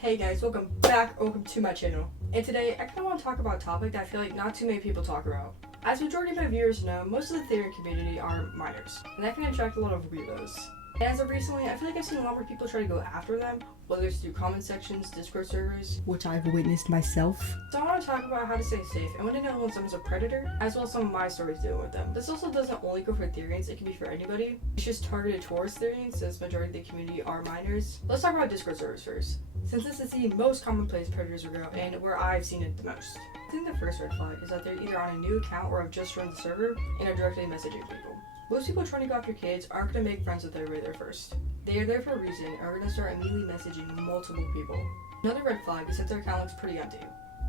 Hey guys, welcome back, welcome to my channel. And today, I kind of want to talk about a topic that I feel like not too many people talk about. As majority of my viewers know, most of the Therian community are minors, and that can attract a lot of weirdos. And as of recently, I feel like I've seen a lot more people try to go after them, whether it's through comment sections, Discord servers, which I've witnessed myself. So I want to talk about how to stay safe and when to know when someone's a predator, as well as some of my stories dealing with them. This also doesn't only go for Therians, it can be for anybody. It's just targeted towards Therians since majority of the community are minors. Let's talk about Discord servers first, since this is the most common place predators will go and where I've seen it the most. I think the first red flag is that they're either on a new account or have just joined the server and are directly messaging people. Most people trying to go after kids aren't going to make friends with everybody there first. They are there for a reason and are going to start immediately messaging multiple people. Another red flag is that their account looks pretty empty.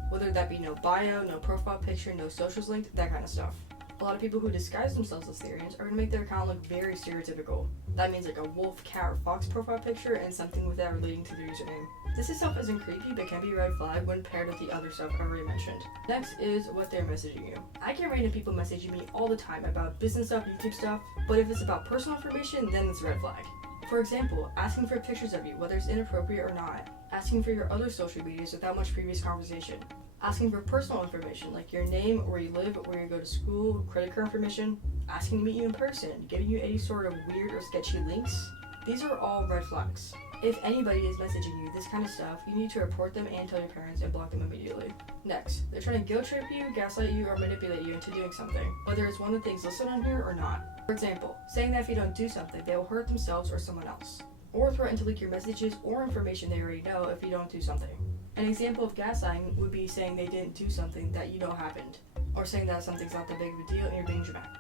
Whether that be no bio, no profile picture, no socials linked, that kind of stuff. A lot of people who disguise themselves as Therians are going to make their account look very stereotypical. That means like a wolf, cat, or fox profile picture and something with that relating to their username. This itself isn't creepy, but can be a red flag when paired with the other stuff I already mentioned. Next is what they're messaging you. I get random people messaging me all the time about business stuff, YouTube stuff, but if it's about personal information, then it's a red flag. For example, asking for pictures of you, whether it's inappropriate or not. Asking for your other social medias without much previous conversation. Asking for personal information like your name, where you live, where you go to school, credit card information. Asking to meet you in person, giving you any sort of weird or sketchy links. These are all red flags. If anybody is messaging you this kind of stuff, you need to report them and tell your parents and block them immediately. Next, they're trying to guilt trip you, gaslight you, or manipulate you into doing something, whether it's one of the things listed on here or not. For example, saying that if you don't do something, they will hurt themselves or someone else. Or threaten to leak your messages or information they already know if you don't do something. An example of gaslighting would be saying they didn't do something that you know happened, or saying that something's not that big of a deal and you're being dramatic.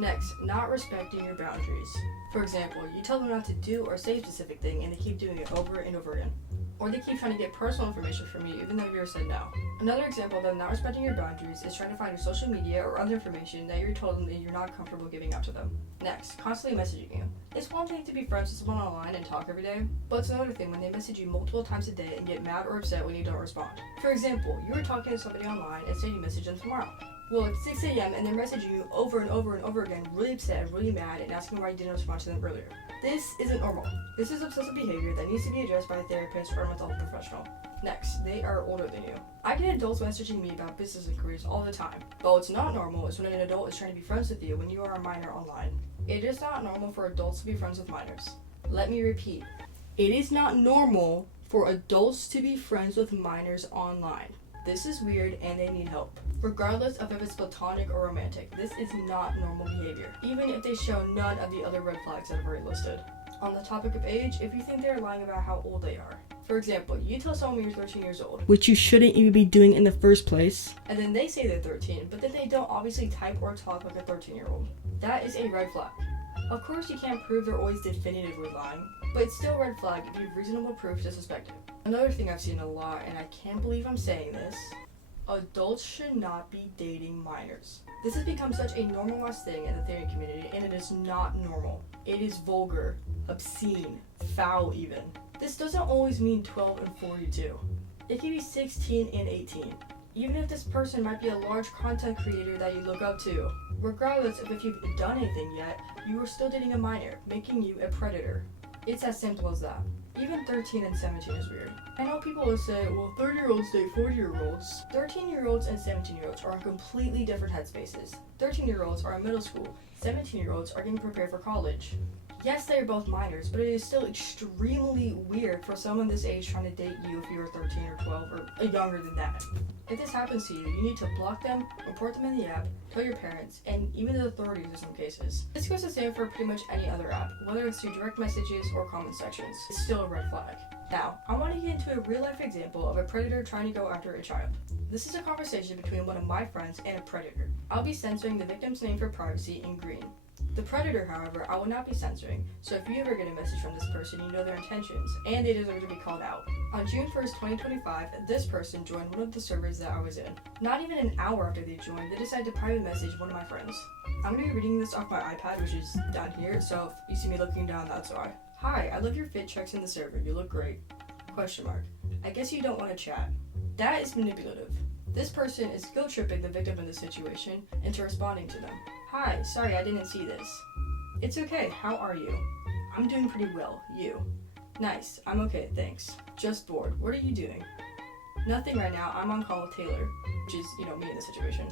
Next, not respecting your boundaries. For example, you tell them not to do or say a specific thing and they keep doing it over and over again. Or they keep trying to get personal information from you even though you already said no. Another example of them not respecting your boundaries is trying to find your social media or other information that you're told them that you're not comfortable giving out to them. Next, constantly messaging you. It's one thing to be friends with someone online and talk every day, but it's another thing when they message you multiple times a day and get mad or upset when you don't respond. For example, you were talking to somebody online and say you message them tomorrow. Well, it's 6 a.m. and they're messaging you over and over and over again, really upset and really mad and asking why you didn't respond to them earlier. This isn't normal. This is obsessive behavior that needs to be addressed by a therapist or a mental health professional. Next, they are older than you. I get adults messaging me about business inquiries all the time, but what's not normal is when an adult is trying to be friends with you when you are a minor online. It is not normal for adults to be friends with minors. Let me repeat. It is not normal for adults to be friends with minors online. This is weird and they need help. Regardless of if it's platonic or romantic, this is not normal behavior, even if they show none of the other red flags that I've already listed. On the topic of age, if you think they're lying about how old they are. For example, you tell someone you're 13 years old, which you shouldn't even be doing in the first place, and then they say they're 13, but then they don't obviously type or talk like a 13-year-old. That is a red flag. Of course, you can't prove they're always definitively lying, but it's still a red flag if you have reasonable proof to suspect it. Another thing I've seen a lot, and I can't believe I'm saying this, adults should not be dating minors. This has become such a normalized thing in the Therian community, and it is not normal. It is vulgar, obscene, foul even. This doesn't always mean 12 and 42. It can be 16 and 18. Even if this person might be a large content creator that you look up to. Regardless of if you've done anything yet, you are still dating a minor, making you a predator. It's as simple as that. Even 13 and 17 is weird. I know people will say, well, 30-year-olds date 40-year-olds. 13-year-olds and 17-year-olds are in completely different headspaces. 13-year-olds are in middle school. 17-year-olds are getting prepared for college. Yes, they are both minors, but it is still extremely weird for someone this age trying to date you if you are 13 or 12 or younger than that. If this happens to you, you need to block them, report them in the app, tell your parents, and even the authorities in some cases. This goes the same for pretty much any other app, whether it's through direct messages or comment sections. It's still a red flag. Now, I want to get into a real-life example of a predator trying to go after a child. This is a conversation between one of my friends and a predator. I'll be censoring the victim's name for privacy in green. The predator, however, I will not be censoring, so if you ever get a message from this person, you know their intentions, and they deserve to be called out. On June 1st, 2025, this person joined one of the servers that I was in. Not even an hour after they joined, they decided to private message one of my friends. I'm going to be reading this off my iPad, which is down here, so if you see me looking down, that's why. Hi, I love your fit checks in the server, you look great. Question mark. I guess you don't want to chat. That is manipulative. This person is guilt tripping the victim in this situation into responding to them. Hi, sorry I didn't see this. It's okay, how are you? I'm doing pretty well, you. Nice, I'm okay, thanks. Just bored. What are you doing? Nothing right now, I'm on call with Taylor, which is, me in this situation.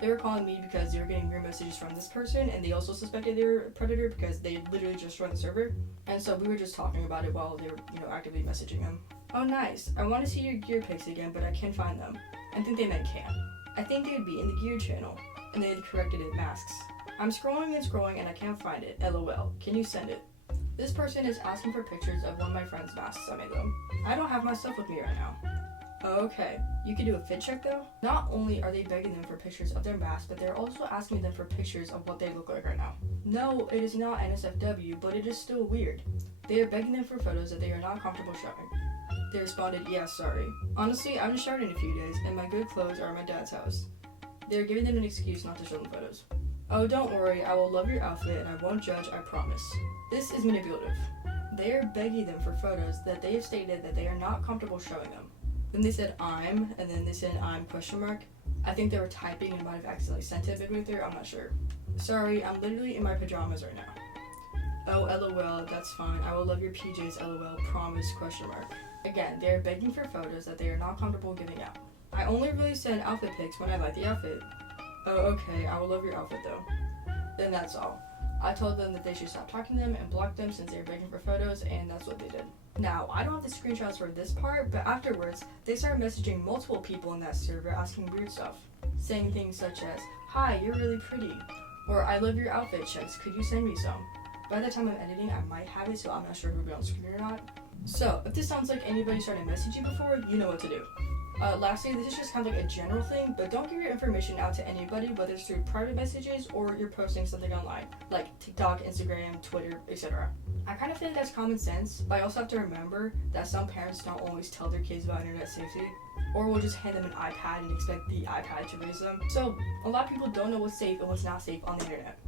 They were calling me because they were getting weird messages from this person, and they also suspected they were a predator because they literally just joined the server. And so we were just talking about it while they were, actively messaging him. Oh nice, I want to see your gear pics again, but I can't find them. I think they meant can. I think they'd be in the gear channel, and they had corrected it masks. I'm scrolling and I can't find it, lol. Can you send it? This person is asking for pictures of one of my friend's masks I made them. I don't have my stuff with me right now. Okay, you can do a fit check though? Not only are they begging them for pictures of their masks, but they're also asking them for pictures of what they look like right now. No, it is not NSFW, but it is still weird. They are begging them for photos that they are not comfortable showing. They responded, yeah, sorry. Honestly, I'm just starting in a few days, and my good clothes are at my dad's house. They're giving them an excuse not to show them photos. Oh, don't worry, I will love your outfit and I won't judge, I promise. This is manipulative. They are begging them for photos that they have stated that they are not comfortable showing them. Then they said I'm, and then they said I'm ? I think they were typing and might have accidentally sent it midway through, I'm not sure. Sorry, I'm literally in my pajamas right now. Oh, lol, that's fine. I will love your PJs, lol, promise ? Again, they are begging for photos that they are not comfortable giving out. I only really send outfit pics when I like the outfit. Oh, okay, I will love your outfit though. Then that's all. I told them that they should stop talking to them and block them since they were begging for photos, and that's what they did. Now, I don't have the screenshots for this part, but afterwards, they started messaging multiple people in that server asking weird stuff. Saying things such as, hi, you're really pretty, or I love your outfit checks, could you send me some? By the time I'm editing, I might have it, so I'm not sure if it'll be on screen or not. So, if this sounds like anybody started messaging before, you know what to do. Lastly, this is just kind of like a general thing, but don't give your information out to anybody, whether it's through private messages or you're posting something online, like TikTok, Instagram, Twitter, etc. I kind of think that's common sense, but I also have to remember that some parents don't always tell their kids about internet safety, or will just hand them an iPad and expect the iPad to raise them. So, a lot of people don't know what's safe and what's not safe on the internet.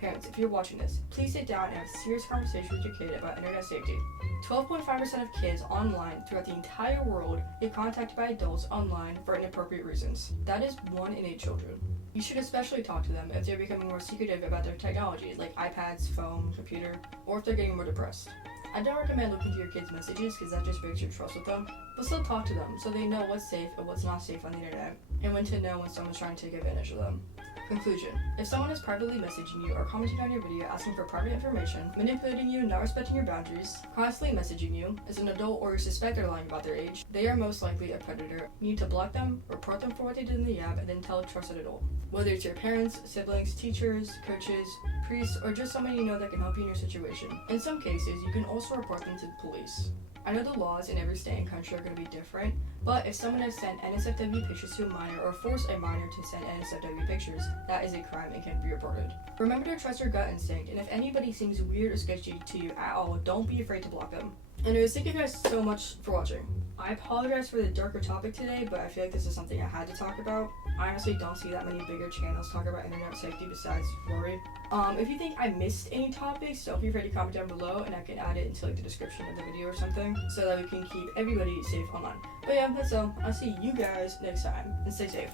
Parents, if you're watching this, please sit down and have a serious conversation with your kid about internet safety. 12.5% of kids online throughout the entire world get contacted by adults online for inappropriate reasons. That is 1 in 8 children. You should especially talk to them if they're becoming more secretive about their technology, like iPads, phone, computer, or if they're getting more depressed. I don't recommend looking through your kids' messages because that just breaks your trust with them, but still talk to them so they know what's safe and what's not safe on the internet, and when to know when someone's trying to take advantage of them. Conclusion. If someone is privately messaging you or commenting on your video asking for private information, manipulating you, not respecting your boundaries, constantly messaging you, as an adult or you suspect they're lying about their age, they are most likely a predator. You need to block them, report them for what they did in the app, and then tell a trusted adult. Whether it's your parents, siblings, teachers, coaches, priests, or just someone you know that can help you in your situation. In some cases, you can also report them to the police. I know the laws in every state and country are going to be different, but if someone has sent NSFW pictures to a minor or forced a minor to send NSFW pictures, that is a crime and can be reported. Remember to trust your gut instinct, and if anybody seems weird or sketchy to you at all, don't be afraid to block them. Anyways, thank you guys so much for watching. I apologize for the darker topic today, but I feel like this is something I had to talk about. I honestly don't see that many bigger channels talk about internet safety besides Rory. If you think I missed any topics, don't be afraid to comment down below and I can add it into the description of the video or something so that we can keep everybody safe online. But yeah, that's all. I'll see you guys next time and stay safe.